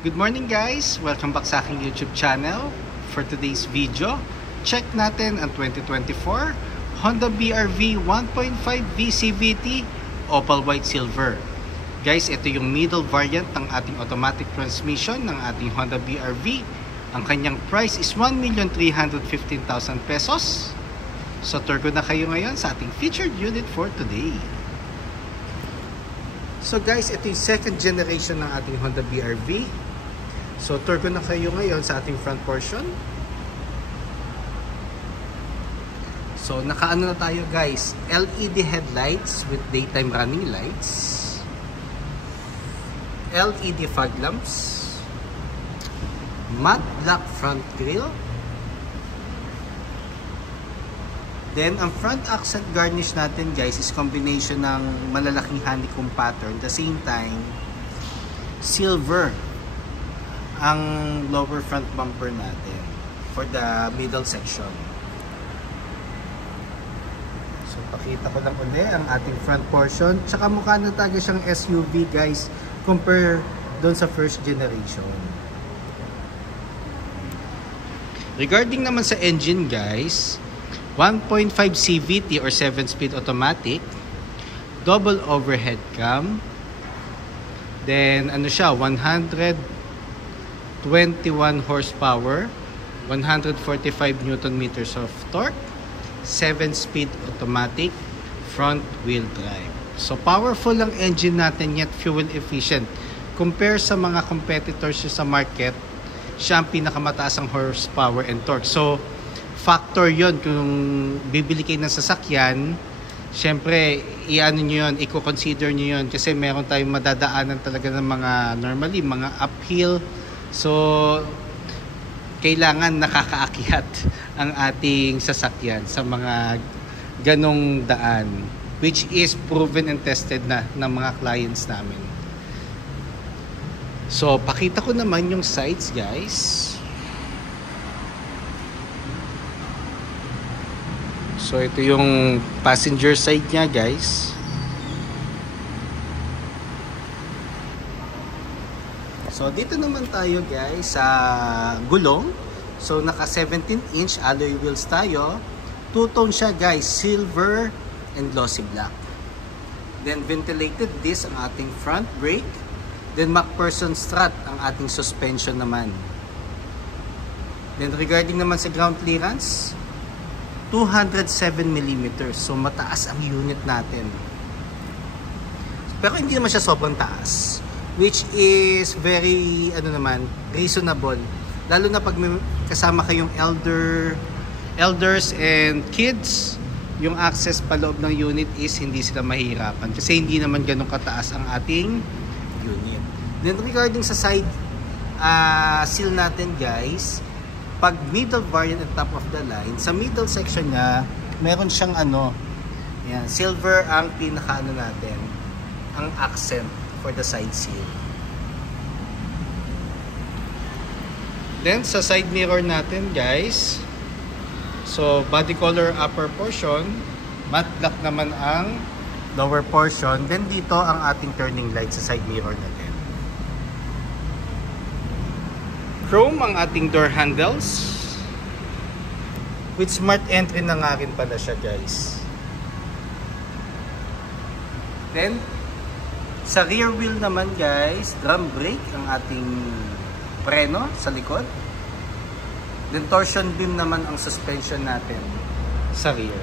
Good morning guys! Welcome back sa aking YouTube channel. For today's video, check natin ang 2024 Honda BR-V 1.5 VCVT Opal White Silver. Guys, ito yung middle variant ng ating automatic transmission ng ating Honda BR-V. Ang kanyang price is 1,315,000 pesos. So tour ko na kayo ngayon sa ating featured unit for today. So guys, ito yung second generation ng ating Honda BR-V. So tour ko na kayo ngayon sa ating front portion. So nakaano na tayo guys, LED headlights with daytime running lights, LED fog lamps, matte black front grille. Then ang front accent garnish natin guys is combination ng malalaking honeycomb pattern, at the same time silver ang lower front bumper natin for the middle section. So pakita ko lang ulit ang ating front portion. Tsaka mukha na talaga siyang SUV guys compare doon sa first generation. Regarding naman sa engine guys, 1.5 CVT or 7-speed automatic, double overhead cam, then ano siya, 121 horsepower, 145 Newton meters of torque, 7-speed automatic, front wheel drive. So powerful ang engine natin yet fuel efficient. Compare sa mga competitors sa market, siya ang pinakamataas ang horsepower and torque. So factor yon kung bibili kayo ng sasakyan, syempre iano nyo yun, i-consider nyo yun kasi meron tayong madadaanan talaga ng mga normally, mga uphill. So kailangan nakakaakyat ang ating sasakyan sa mga ganong daan, which is proven and tested na ng mga clients namin. So pakita ko naman yung sides guys. So ito yung passenger side niya guys. So dito naman tayo guys sa gulong. So naka 17-inch alloy wheels tayo. Two-tone siya guys, silver and glossy black. Then ventilated disc ang ating front brake. Then MacPherson strut ang ating suspension naman. Then regarding naman sa ground clearance, 207mm. So mataas ang unit natin. Pero hindi naman siya sobrang taas, which is very reasonable. Lalo na pag may kasama kayong elders and kids, yung access pa loob ng unit is hindi sila mahirapan kasi hindi naman ganun kataas ang ating unit. Then regarding sa side seal natin guys, pag middle variant at top of the line, sa middle section niya, meron siyang yan, silver ang pinaka natin, ang accent for the side seal. Then sa side mirror natin guys, so body color upper portion, matte black naman ang lower portion. Then dito ang ating turning light sa side mirror natin. Chrome ang ating door handles with smart entry na nga rin pala siya guys. Then sa rear wheel naman guys, drum brake ang ating preno sa likod. Then torsion beam naman ang suspension natin sa rear.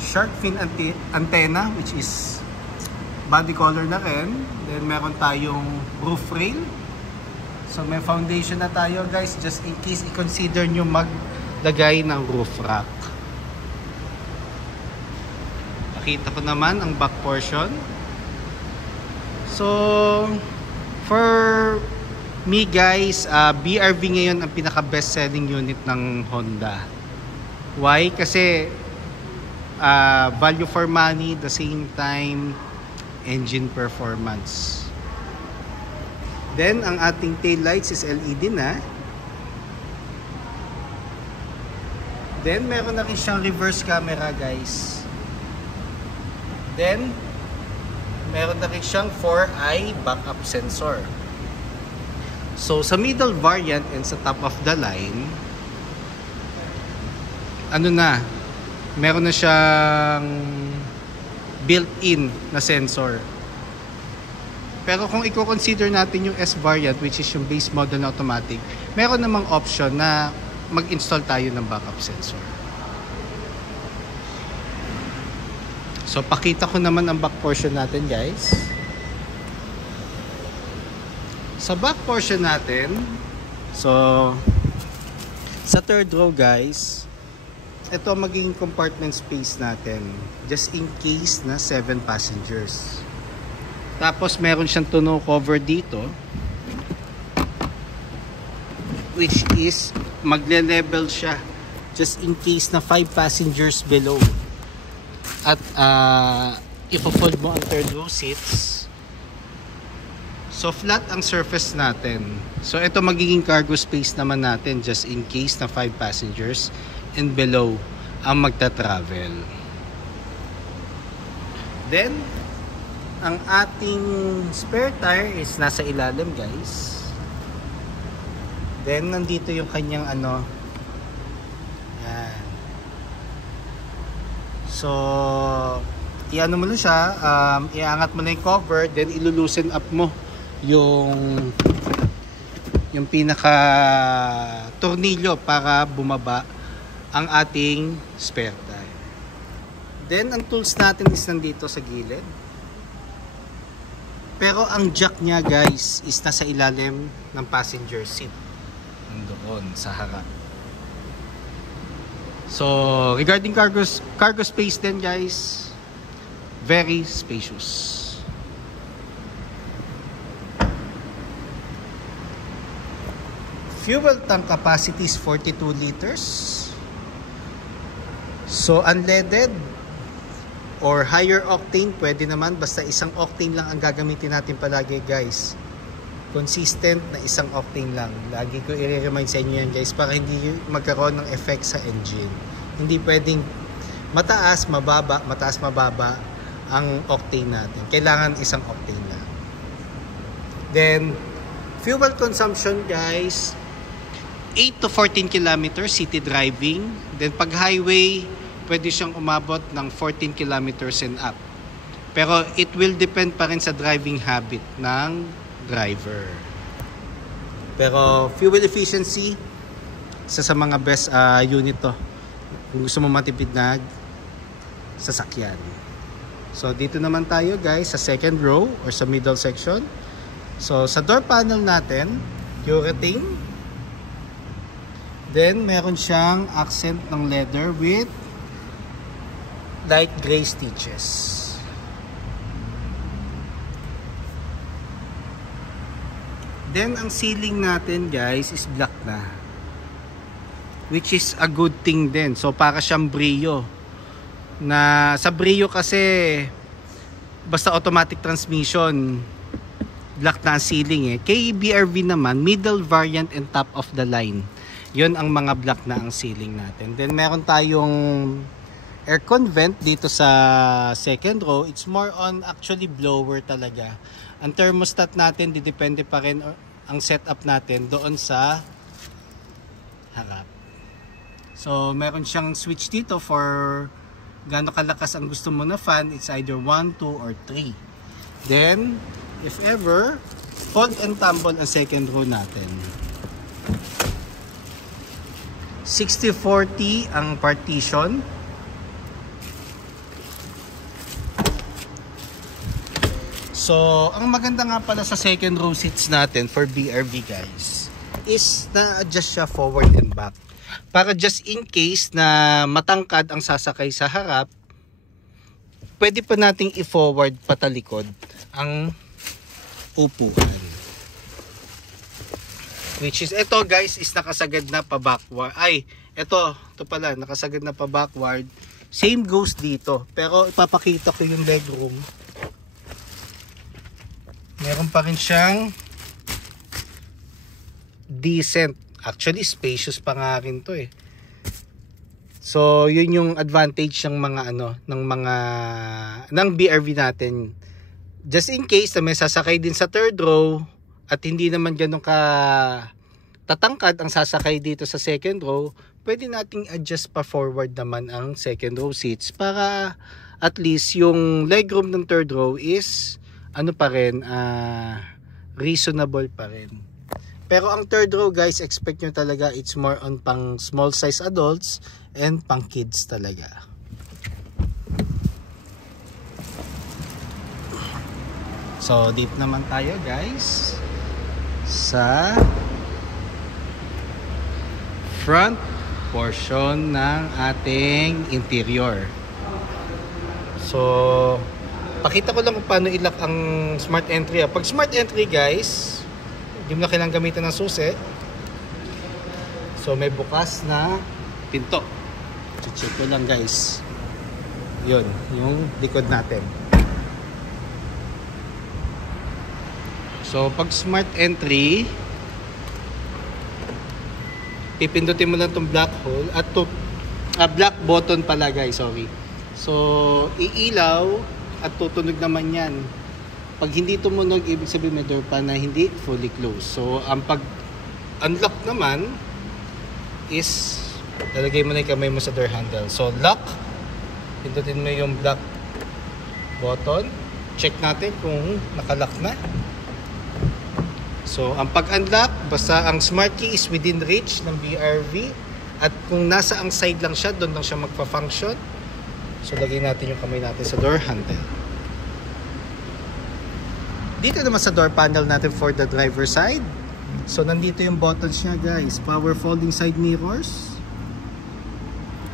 Shark fin antenna which is body color na rin. Then meron tayong roof rail. So may foundation na tayo guys, just in case i-consider nyo maglagay ng roof rack. Nakita ko naman ang back portion. So for me guys, BR-V ngayon ang pinaka best selling unit ng Honda. Why? Kasi value for money, the same time engine performance. Then ang ating tail lights is LED na. Then meron na rin siyang reverse camera guys. Then meron na rin siyang 4-eye backup sensor. So sa middle variant and sa top of the line, ano na, meron na siyang built-in na sensor. Pero kung i-consider natin yung S variant, which is yung base model na automatic, meron namang option na mag-install tayo ng backup sensor. So pakita ko naman ang back portion natin, guys. Sa back portion natin, so sa third row, guys, ito magiging compartment space natin just in case na 7 passengers. Tapos meron siyang tonneau cover dito, which is magle-level siya just in case na 5 passengers below. At ipo-fold mo ang third row seats. So flat ang surface natin. So ito magiging cargo space naman natin just in case na 5 passengers and below ang magta-travel. Then ang ating spare tire is nasa ilalim, guys. Then nandito yung kanyang ano. Yan. So iano mo lang siya, iangat mo na yung cover, then ilulusen up mo yung pinaka tornilyo para bumaba ang ating spare tire. Then ang tools natin is nandito sa gilid. Pero ang jack niya, guys, is nasa ilalim ng passenger seat. Nandoon sa harap. So regarding cargo space din, guys, very spacious. Fuel tank capacity is 42 liters. So unleaded or higher octane, pwede naman, basta isang octane lang ang gagamitin natin palagi, guys. Consistent na isang octane lang. Lagi ko i-remind sa inyo yan, guys, para hindi magkaroon ng effect sa engine. Hindi pwedeng mataas, mababa, mataas, mababa ang octane natin. Kailangan isang octane lang. Then fuel consumption, guys, 8 to 14 kilometers city driving. Then pag highway, pwede siyang umabot ng 14 kilometers and up. Pero it will depend pa rin sa driving habit ng driver. Pero fuel efficiency, isa sa mga best unit to kung gusto mo matipid na sasakyan. So dito naman tayo, guys, sa second row or sa middle section. So sa door panel natin, urethane. Then meron siyang accent ng leather with light gray stitches. Then ang ceiling natin, guys, is black na, which is a good thing din. So para siyang Brio, na sa Brio kasi basta automatic transmission, black na ang ceiling eh. Kay BRV naman, middle variant and top of the line, yun ang mga black na ang ceiling natin. Then meron tayong aircon vent dito sa second row. It's more on actually blower talaga. Ang thermostat natin, didepende pa rin ang setup natin doon sa harap. So meron siyang switch dito for gaano kalakas ang gusto mo na fan. It's either 1, 2, or 3. Then if ever, fold and tumble ang second row natin. 60-40 ang partition. So, ang maganda nga pala sa second row seats natin for BRV, guys, is na-adjust siya forward and back. Para just in case na matangkad ang sasakay sa harap, pwede pa nating i-forward patalikod ang upuan. Which is, ito, guys, is nakasagad na pa backward. Ay, ito pala, nakasagad na pa backward. Same goes dito. Pero ipapakita ko yung legroom. Meron pa rin siyang decent. Actually, spacious pa nga rin to eh. So, yun yung advantage ng mga ng BRV natin just in case na may sasakay din sa third row at hindi naman ganun ka tatangkad ang sasakay dito sa second row, pwede nating adjust pa forward naman ang second row seats para at least yung legroom ng third row is ano pa rin, reasonable pa rin. Pero ang third row guys, expect nyo talaga it's more on pang small size adults and pang kids talaga. So dito naman tayo guys sa front portion ng ating interior. So pakita ko lang kung paano i-lock ang smart entry. Pag smart entry guys, hindi mo na kailangang gamitin ng susi. So may bukas na pinto. Check ko lang guys. Yun, yung likod natin. So pag smart entry, pipindutin mo lang itong black hole at black button pala guys, sorry. So iilaw at tutunog naman yan. Pag hindi tumunog, ibig sabihin may door pa na hindi fully closed. So ang pag-unlock naman is lalagay mo na yung kamay mo sa door handle. So lock, pindutin mo yung black button. Check natin kung nakalock na. So ang pag-unlock, basta ang smart key is within reach ng BRV. At kung nasa ang side lang siya, doon lang siya magpa-function. So lagay natin yung kamay natin sa door handle. Dito naman sa door panel natin for the driver side. So nandito yung buttons niya guys. Power folding side mirrors.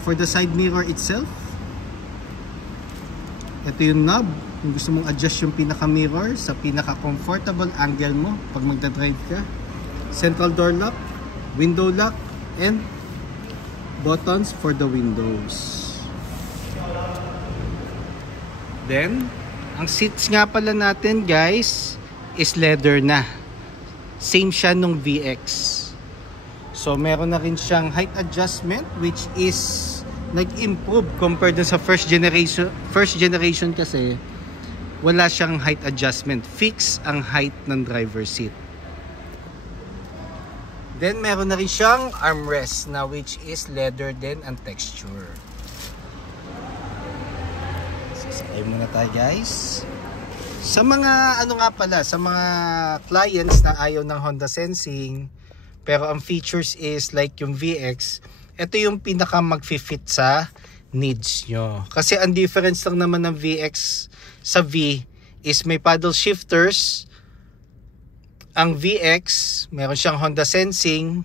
For the side mirror itself. Ito yung knob. Kung gusto mong adjust yung pinaka mirror sa pinaka comfortable angle mo pag magdadrive ka. Central door lock, window lock, and buttons for the windows. Then ang seats nga pala natin guys is leather na. Same siya nung VX. So meron na rin siyang height adjustment which is nag-improve compared sa first generation. First generation kasi wala siyang height adjustment. Fix ang height ng driver seat. Then meron na rin siyang armrest na which is leather din ang texture. Sakay muna tayo guys. Sa mga ano nga pala, sa mga clients na ayaw ng Honda Sensing pero ang features is like yung VX, ito yung pinaka mag-fit sa needs nyo. Kasi ang difference lang naman ng VX sa V is may paddle shifters. Ang VX, meron siyang Honda Sensing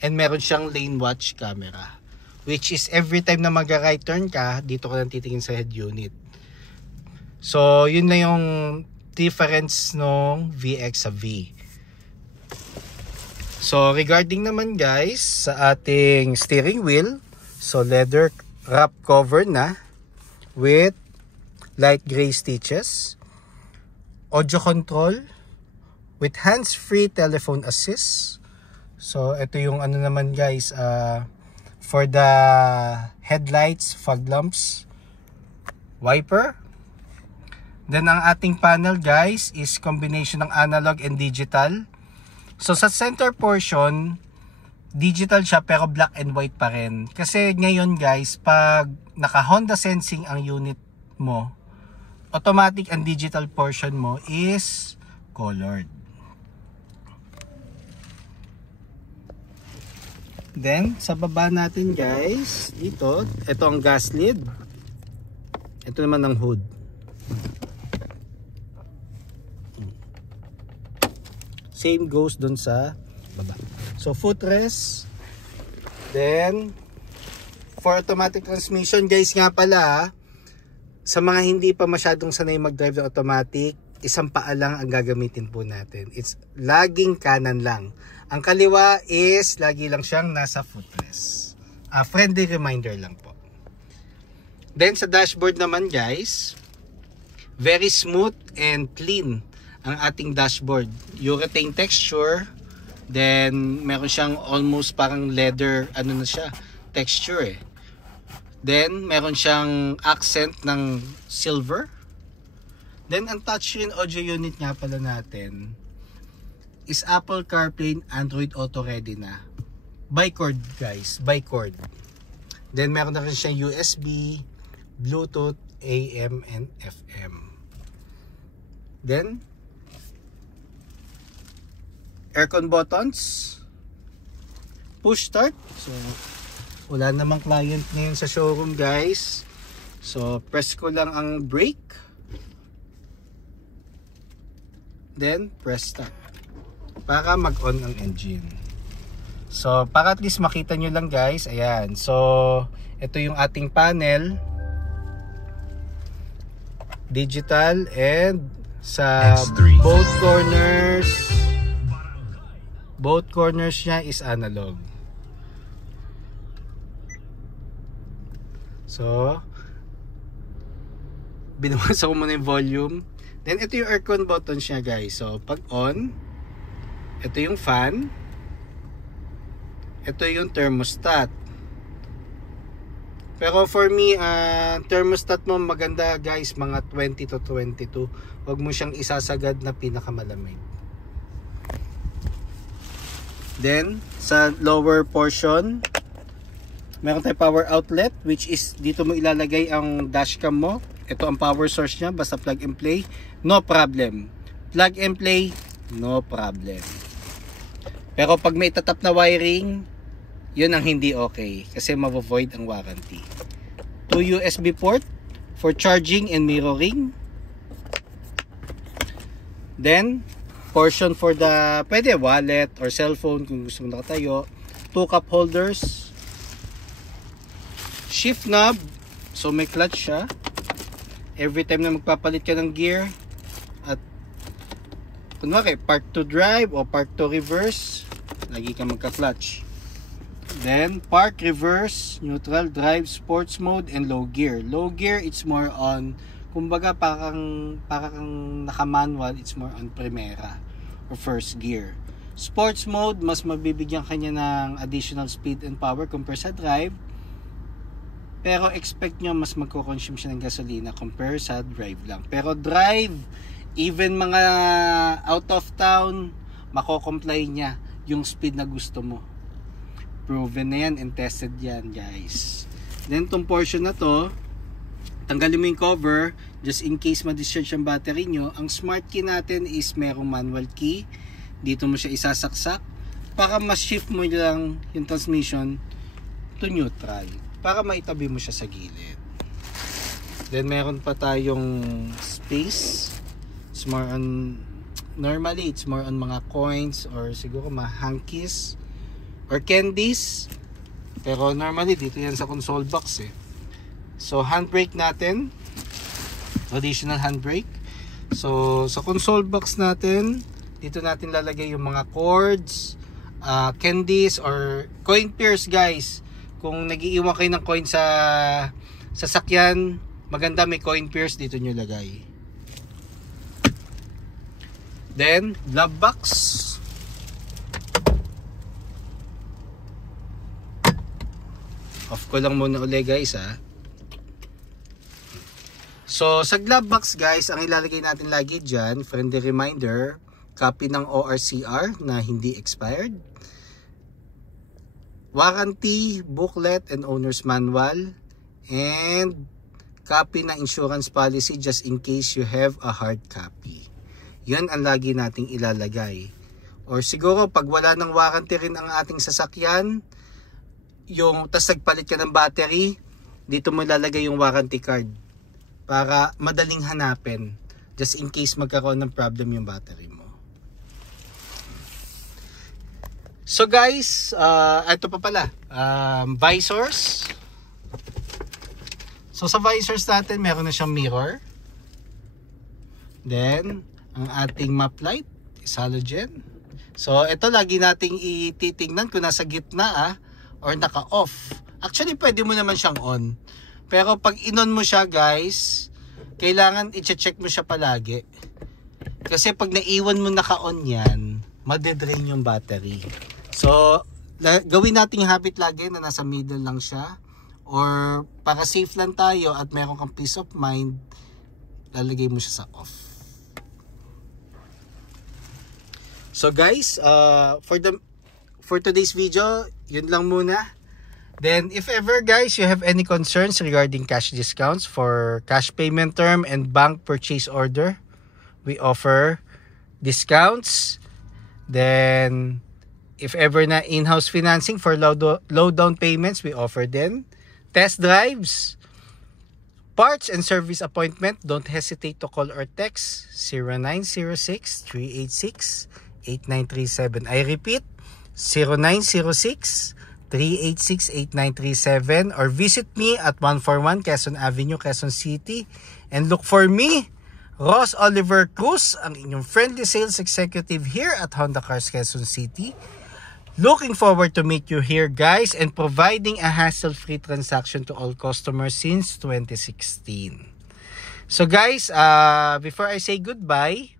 and meron siyang lane watch camera. Which is every time na mag-right turn ka, dito ka lang titingin sa head unit. So, yun na yung difference ng VX sa V. So, regarding naman guys sa ating steering wheel, so leather wrap cover na with light gray stitches. Audio control with hands-free telephone assist. So, ito yung ano naman guys, for the headlights, fog lamps, wiper. Then ang ating panel guys is combination ng analog and digital. So sa center portion, digital siya pero black and white pa rin. Kasi ngayon guys, pag naka Honda Sensing ang unit mo, automatic ang digital portion mo is colored. Then sa baba natin guys, ito ang gas lid. Ito naman ang hood. Same goes dun sa baba. So footrest. Then for automatic transmission guys nga pala, sa mga hindi pa masyadong sanay mag-drive ng automatic, isang paa lang ang gagamitin po natin. It's laging kanan lang. Ang kaliwa is lagi lang siyang nasa footrest. Friendly reminder lang po. Then sa dashboard naman guys, very smooth and clean ang ating dashboard. Urethane texture. Then meron siyang almost parang leather ano na siya, texture eh. Then meron siyang accent ng silver. Then ang touchscreen audio unit nga pala natin is Apple CarPlay, Android Auto ready na. Bicord guys, bicord. Then meron na rin siya USB, Bluetooth, AM and FM. Then aircon buttons, push start. So wala namang client ngayon sa showroom guys. So press ko lang ang brake. Then press start para mag-on ang engine. So para at least makita nyo lang guys, ayan. So ito yung ating panel, digital, and sa both corners niya is analog. So binawasan ko muna yung volume. Then ito yung aircon buttons niya guys. So pag on, ito yung fan, ito yung thermostat. Pero for me, thermostat mo maganda guys, mga 20 to 22. Huwag mo siyang isasagad na pinakamalamig. Then sa lower portion, meron tayong power outlet, which is dito mo ilalagay ang dashcam mo. Ito ang power source niya, basta plug and play, no problem. Plug and play, no problem. Pero pag may itatap na wiring, yun ang hindi okay kasi ma-void ang warranty. 2 USB port for charging and mirroring. Then portion for the pwede wallet or cellphone kung gusto mo nakatayo. 2 cup holders, shift knob, so may clutch siya every time na magpapalit ka ng gear. At kunwari park to drive o park to reverse, lagi ka magka-clutch. Then park, reverse, neutral, drive, sports mode, and low gear. Low gear, it's more on, kumbaga parang naka-manual, it's more on primera or first gear. Sports mode, mas mabibigyan kanya ng additional speed and power compare sa drive. Pero expect nyo mas magko-consume siya ng gasolina compare sa drive lang. Pero drive, even mga out of town, mako-comply niya yung speed na gusto mo. Proven na yan and tested yan guys. Then tong portion na to, tanggalin mo yung cover just in case ma-discharge ang battery nyo. Ang smart key natin is merong manual key. Dito mo siya isasaksak para ma-shift mo lang yung transmission to neutral, para maitabi mo siya sa gilid. Then meron pa tayong space. It's more on, normally it's more on mga coins or siguro mga hankies or candies, pero normally dito yan sa console box eh. So handbrake natin, additional handbrake. So sa console box natin, dito natin lalagay yung mga cords, candies or coin pairs guys. Kung nag-iiwan kayo ng coin sa sasakyan, maganda may coin pairs, dito nyo lagay. Then glove box. Off ko lang muna ulit guys ha. So sa glove box guys, ang ilalagay natin lagi dyan, friendly reminder, copy ng ORCR na hindi expired, warranty, booklet and owner's manual, and copy ng insurance policy just in case you have a hard copy. Yan ang lagi nating ilalagay. Or siguro pag wala ng warranty rin ang ating sasakyan, yung tas nagpalit ka ng battery, dito mo ilalagay yung warranty card para madaling hanapin just in case magkaroon ng problem yung battery mo. So guys, ito pa pala, visors. So sa visors natin, meron na siyang mirror. Then, ang ating map light is halogen. So ito lagi nating ititingnan kung nasa gitna or naka-off. Actually, pwede mo naman siyang on. Pero pag in-on mo siya guys, kailangan i-check mo siya palagi. Kasi pag naiwan mo naka-on yan, madedrain yung battery. So, gawin nating habit lagi na nasa middle lang siya. Or para safe lang tayo at meron kang peace of mind, lalagay mo siya sa off. So guys, for today's video, yun lang muna. Then if ever guys you have any concerns regarding cash discounts for cash payment term and bank purchase order, we offer discounts. Then if ever na in-house financing for low down payments, we offer then test drives, parts and service appointment. Don't hesitate to call or text 0906-386-8937. I repeat, 0906-386-8937, or visit me at 141 Quezon Avenue, Quezon City, and look for me, Ross Oliver Cruz, ang inyong friendly sales executive here at Honda Cars Quezon City. Looking forward to meet you here guys, and providing a hassle-free transaction to all customers since 2016. So guys, before I say goodbye,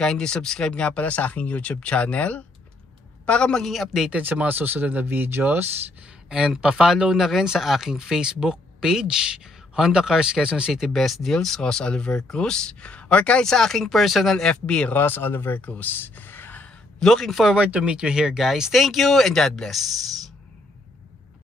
kindly subscribe nga pala sa aking YouTube channel para maging updated sa mga susunod na videos, and pa-follow na rin sa aking Facebook page, Honda Cars Quezon City Best Deals, Ross Oliver Cruz, or kahit sa aking personal FB, Ross Oliver Cruz. Looking forward to meet you here guys. Thank you and God bless.